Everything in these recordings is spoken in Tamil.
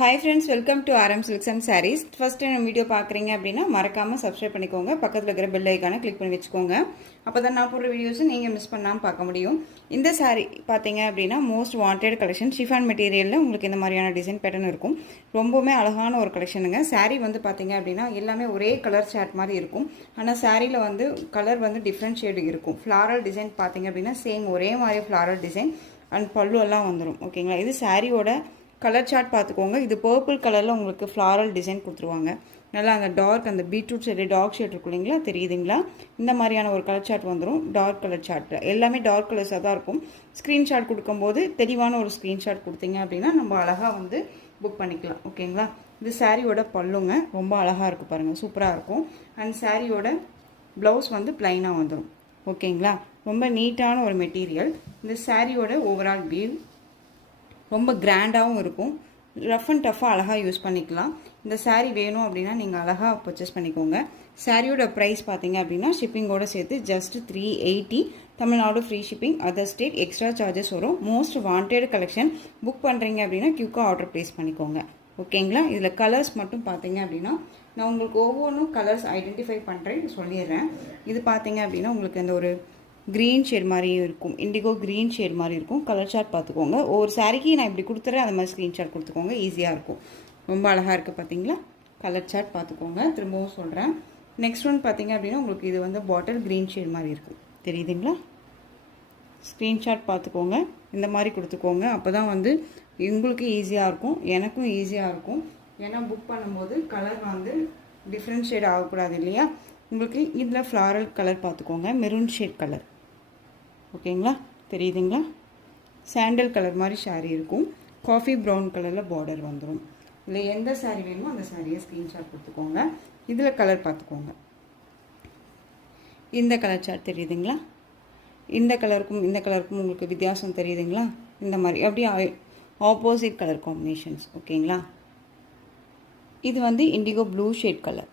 Hi friends, welcome to RM Silks and Sarees. First time video பார்க்குறீங்க அப்படின்னா மறக்காமல் சப்ஸ்கிரைப் பண்ணிக்கோங்க. பக்கத்தில் இருக்கிற பெல் ஐக்கானை கிளிக் பண்ணி வச்சுக்கோங்க. அப்போ தான் நான் போடுற வீடியோஸை நீங்கள் மிஸ் பண்ணாமல் பார்க்க முடியும். இந்த சாரீ பார்த்தீங்க அப்படின்னா மோஸ்ட் வாண்டட் கலெக்ஷன் ஷிஃபான் மெட்டீரியலில் உங்களுக்கு இந்த மாதிரியான டிசைன் பேட்டர்ன் இருக்கும். ரொம்பவுமே அழகான ஒரு கலெக்ஷனுங்க. சாரீ வந்து பார்த்தீங்க அப்படின்னா எல்லாமே ஒரே கலர் சார்ட் மாதிரி இருக்கும். ஆனால் சாரியில் வந்து கலர் வந்து டிஃப்ரெண்ட் ஷேடு இருக்கும். ஃப்ளாரல் டிசைன் பார்த்தீங்க அப்படின்னா சேம் ஒரே மாதிரி ஃப்ளாரல் டிசைன் அண்ட் பல்லு எல்லாம் வந்துடும். ஓகேங்களா, இது சாரியோட கலர் சார்ட் பார்த்துக்கோங்க. இது பர்பிள் கலரில் உங்களுக்கு ஃப்ளாரல் டிசைன் கொடுத்துருவாங்க. நல்லா அந்த டார்க் அந்த பீட்ரூட் ஷேடு டார்க் ஷேட் இருக்கும் இல்லைங்களா, தெரியுதுங்களா? இந்த மாதிரியான ஒரு கலர் சார்ட் வந்துடும். டார்க் கலர் சார்ட்டில் எல்லாமே டார்க் கலர்ஸாக தான் இருக்கும். ஸ்க்ரீன்ஷாட் கொடுக்கும்போது தெளிவான ஒரு ஸ்க்ரீன்ஷாட் கொடுத்தீங்க அப்படின்னா நம்ம அழகாக வந்து புக் பண்ணிக்கலாம். ஓகேங்களா, இது சாரியோட பல்லுங்க. ரொம்ப அழகாக இருக்கும் பாருங்கள், சூப்பராக இருக்கும். அண்ட் சாரியோட ப்ளவுஸ் வந்து ப்ளைனாக வந்துடும். ஓகேங்களா, ரொம்ப நீட்டான ஒரு மெட்டீரியல். இந்த சாரியோட ஓவரால் வியூ ரொம்ப கிராண்டாகவும் இருக்கும். ரஃப் அண்ட் டஃப்பாக அழகாக யூஸ் பண்ணிக்கலாம். இந்த சாரீ வேணும் அப்படின்னா நீங்கள் அழகாக பர்ச்சேஸ் பண்ணிக்கோங்க. சாரியோட ப்ரைஸ் பார்த்தீங்க அப்படின்னா ஷிப்பிங்கோடு சேர்த்து just 380. Tamil Nadu free shipping, other state extra charges வரும். Most wanted collection. புக் பண்ணுறீங்க அப்படின்னா குயிக்காக ஆர்டர் ப்ளேஸ் பண்ணிக்கோங்க. ஓகேங்களா, இதில் கலர்ஸ் மட்டும் பார்த்தீங்க அப்படின்னா நான் உங்களுக்கு ஒவ்வொன்றும் கலர்ஸ் ஐடென்டிஃபை பண்ணுறேன் சொல்லிடுறேன். இது பார்த்தீங்க அப்படின்னா உங்களுக்கு இந்த ஒரு க்ரீன் ஷேட் மாதிரி இருக்கும், இண்டிகோ க்ரீன் ஷேட் மாதிரி இருக்கும். கலர் சார்ட் பார்த்துக்கோங்க. ஒவ்வொரு சாரிக்கு நான் இப்படி கொடுத்துறேன், அந்த மாதிரி ஸ்க்ரீன்ஷாட் கொடுத்துக்கோங்க, ஈஸியாக இருக்கும். ரொம்ப அழகாக இருக்குது பார்த்தீங்களா? கலர் சார்ட் பார்த்துக்கோங்க. திரும்பவும் சொல்கிறேன். நெக்ஸ்ட் ஒன் பார்த்தீங்க அப்படின்னா உங்களுக்கு இது வந்து பாட்டில் க்ரீன் ஷேட் மாதிரி இருக்கும், தெரியுதுங்களா? ஸ்க்ரீன்ஷாட் பார்த்துக்கோங்க, இந்த மாதிரி கொடுத்துக்கோங்க. அப்போ தான் வந்து உங்களுக்கு ஈஸியாக இருக்கும், எனக்கும் ஈஸியாக இருக்கும். ஏன்னா புக் பண்ணும்போது கலர் வந்து டிஃப்ரெண்ட் ஷேட் ஆகக்கூடாது இல்லையா? உங்களுக்கு இதில் ஃப்ளாரல் கலர் பார்த்துக்கோங்க, மெரூன் ஷேட் கலர். ஓகேங்களா, தெரியுதுங்களா? சாண்டல் கலர் மாதிரி சாரீ இருக்கும். காஃபி ப்ரௌன் கலரில் பார்டர் வந்துடும். இல்லை எந்த சாரீ வேணுமோ அந்த சாரியை ஸ்க்ரீன்ஷாட் கொடுத்துக்கோங்க. இதில் கலர் பார்த்துக்கோங்க. இந்த கலர் சார்ட் தெரியுதுங்களா? இந்த கலருக்கும் இந்த கலருக்கும் உங்களுக்கு வித்தியாசம் தெரியுதுங்களா? இந்த மாதிரி அப்படியே ஆப்போசிட் கலர் காம்பினேஷன்ஸ். ஓகேங்களா, இது வந்து indigo blue shade colour.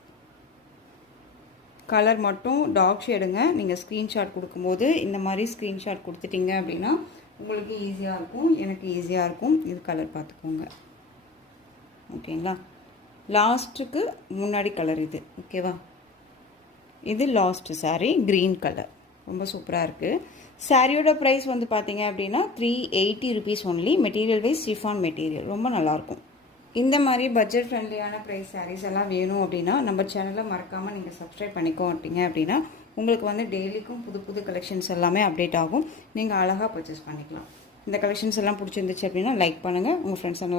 Colour மட்டும் டார்க் ஷேடுங்க. நீங்கள் ஸ்க்ரீன்ஷாட் கொடுக்கும்போது இந்த மாதிரி ஸ்க்ரீன்ஷாட் கொடுத்துட்டிங்க அப்படின்னா உங்களுக்கு ஈஸியாக இருக்கும், எனக்கு ஈஸியாக இருக்கும். இது கலர் பார்த்துக்கோங்க. ஓகேங்களா, லாஸ்ட்டுக்கு முன்னாடி கலர் இது. ஓகேவா, இது லாஸ்ட் சாரீ க்ரீன் கலர். ரொம்ப சூப்பராக இருக்குது. சாரியோட ப்ரைஸ் வந்து பார்த்தீங்க அப்படின்னா 380 rupees only. Material wise chiffon material, ரொம்ப நல்லாயிருக்கும். இந்த மாதிரி பட்ஜெட் ஃப்ரெண்ட்லியான ப்ரைஸ் சாரீஸ் எல்லாம் வேணும் அப்படின்னா நம்ம சேனலை மறக்காமல் நீங்கள் சப்ஸ்கிரைப் பண்ணிக்கோட்டீங்க அப்படின்னா உங்களுக்கு வந்து டெய்லிக்கும் புது புது கலெக்ஷன்ஸ் எல்லாமே அப்டேட் ஆகும். நீங்கள் அழகாக பர்ச்சேஸ் பண்ணிக்கலாம். இந்த கலெக்ஷன்ஸ் எல்லாம் பிடிச்சிருந்துச்சு அப்படின்னா லைக் பண்ணுங்கள். உங்கள் ஃப்ரெண்ட்ஸ் அண்ட்